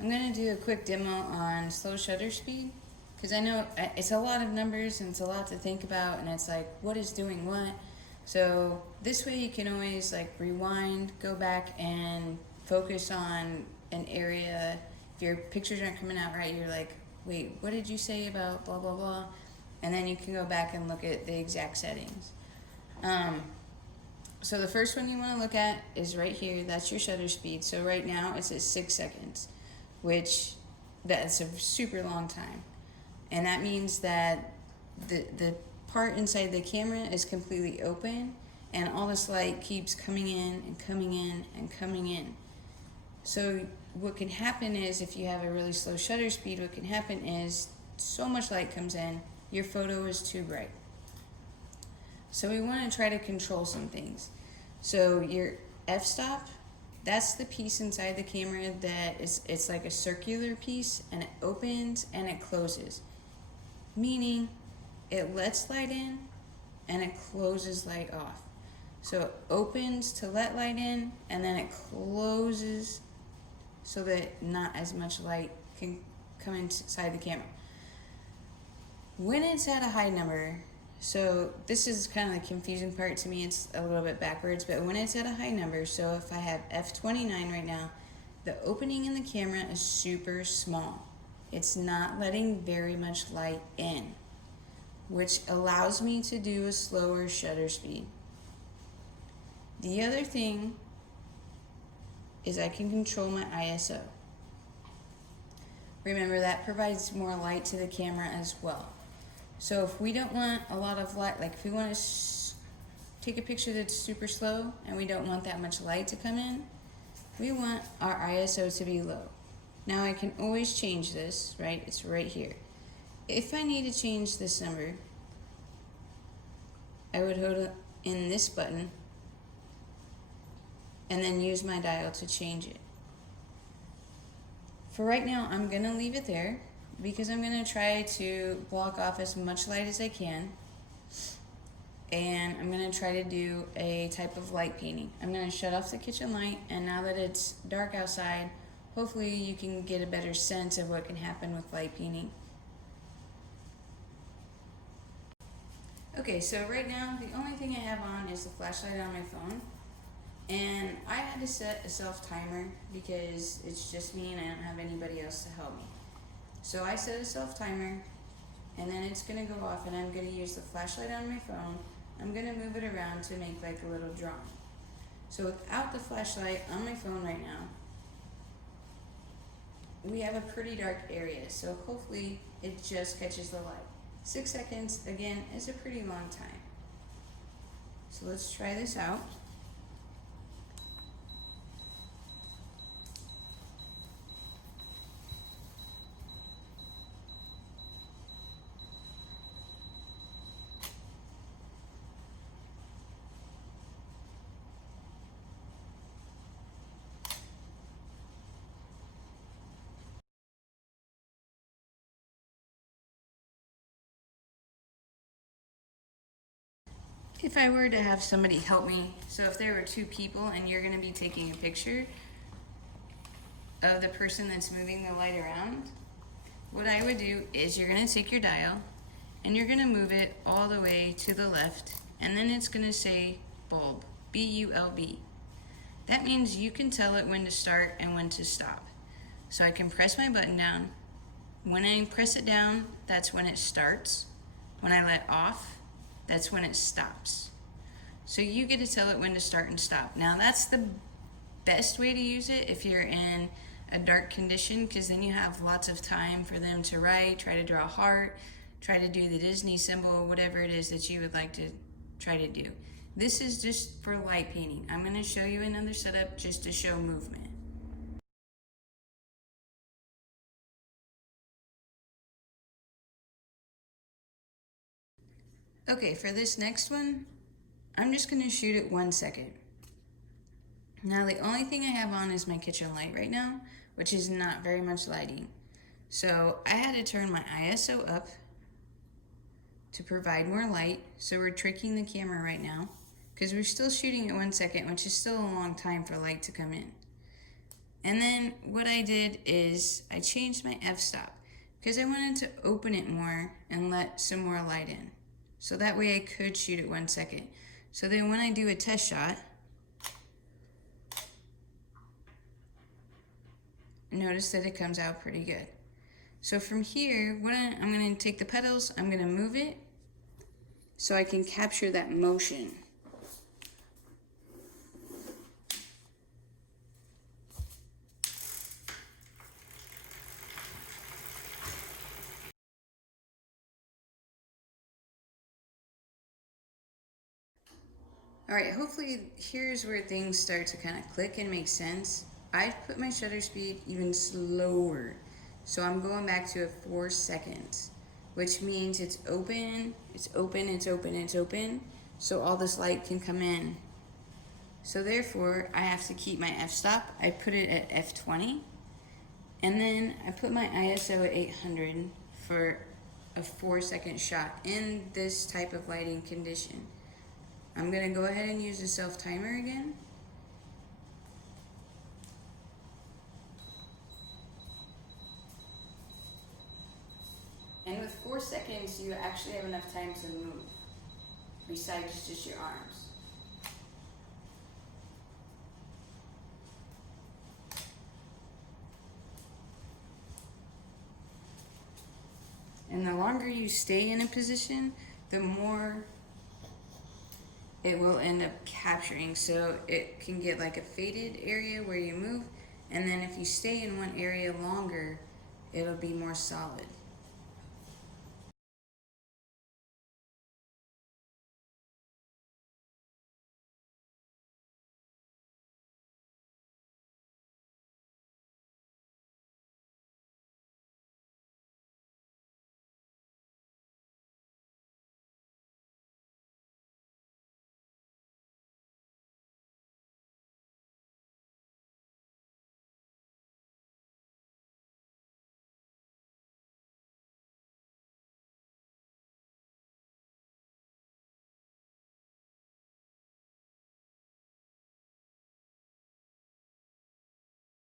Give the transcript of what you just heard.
I'm going to do a quick demo on slow shutter speed because I know it's a lot of numbers and it's a lot to think about, and it's like what is doing what. So this way you can always like rewind, go back and focus on an area. If your pictures aren't coming out right, you're like, wait, what did you say about blah blah blah? And then you can go back and look at the exact settings. So the first one you want to look at is right here. That's your shutter speed. So right now it's at 6 seconds, which that's a super long time. And that means that the part inside the camera is completely open and all this light keeps coming in and coming in and coming in. So what can happen is if you have a really slow shutter speed, what can happen is so much light comes in, your photo is too bright. So we want to try to control some things. So your f-stop, that's the piece inside the camera that it's like a circular piece, and it opens and it closes. Meaning it lets light in and it closes light off. So it opens to let light in and then it closes so that not as much light can come inside the camera. When it's at a high number, so this is kind of the confusing part to me, it's a little bit backwards, but when it's at a high number, so if I have f29 right now, the opening in the camera is super small. It's not letting very much light in, which allows me to do a slower shutter speed. The other thing is I can control my ISO. Remember, that provides more light to the camera as well. So if we don't want a lot of light, like if we want to take a picture that's super slow and we don't want that much light to come in, we want our ISO to be low. Now I can always change this, right? It's right here. If I need to change this number, I would hold in this button and then use my dial to change it. For right now, I'm gonna leave it there because I'm gonna try to block off as much light as I can, and I'm gonna try to do a type of light painting. I'm gonna shut off the kitchen light, and now that it's dark outside, hopefully you can get a better sense of what can happen with light painting. Okay, so right now the only thing I have on is the flashlight on my phone, and I had to set a self timer because it's just me and I don't have anybody else to help me. So I set a self timer, and then it's gonna go off, and I'm gonna use the flashlight on my phone. I'm gonna move it around to make like a little drawing. So without the flashlight on my phone right now, we have a pretty dark area, so hopefully it just catches the light. 6 seconds, again, is a pretty long time. So let's try this out. If I were to have somebody help me, so if there were 2 people and you're going to be taking a picture of the person that's moving the light around, what I would do is you're going to take your dial and you're going to move it all the way to the left, and then it's going to say bulb, B-U-L-B. That means you can tell it when to start and when to stop. So I can press my button down. When I press it down, that's when it starts. When I let off, that's when it stops. So you get to tell it when to start and stop. Now that's the best way to use it if you're in a dark condition, because then you have lots of time for them to write, try to draw a heart, try to do the Disney symbol, whatever it is that you would like to try to do. This is just for light painting. I'm going to show you another setup just to show movement. Okay, for this next one, I'm just going to shoot it 1 second. Now the only thing I have on is my kitchen light right now, which is not very much lighting. So I had to turn my ISO up to provide more light. So we're tricking the camera right now because we're still shooting at 1 second, which is still a long time for light to come in. And then what I did is I changed my f-stop because I wanted to open it more and let some more light in. So that way I could shoot it 1 second. So then when I do a test shot, notice that it comes out pretty good. So from here, I'm going to take the petals, I'm going to move it so I can capture that motion. Alright, hopefully here's where things start to kind of click and make sense. I've put my shutter speed even slower. So I'm going back to a 4 seconds, which means it's open, it's open, it's open, it's open, so all this light can come in. So therefore, I have to keep my f-stop. I put it at f20, and then I put my ISO at 800 for a 4 second shot in this type of lighting condition. I'm going to go ahead and use the self timer again. And with 4 seconds, you actually have enough time to move, besides just your arms. And the longer you stay in a position, the more it will end up capturing. So it can get like a faded area where you move, and then if you stay in one area longer, it'll be more solid.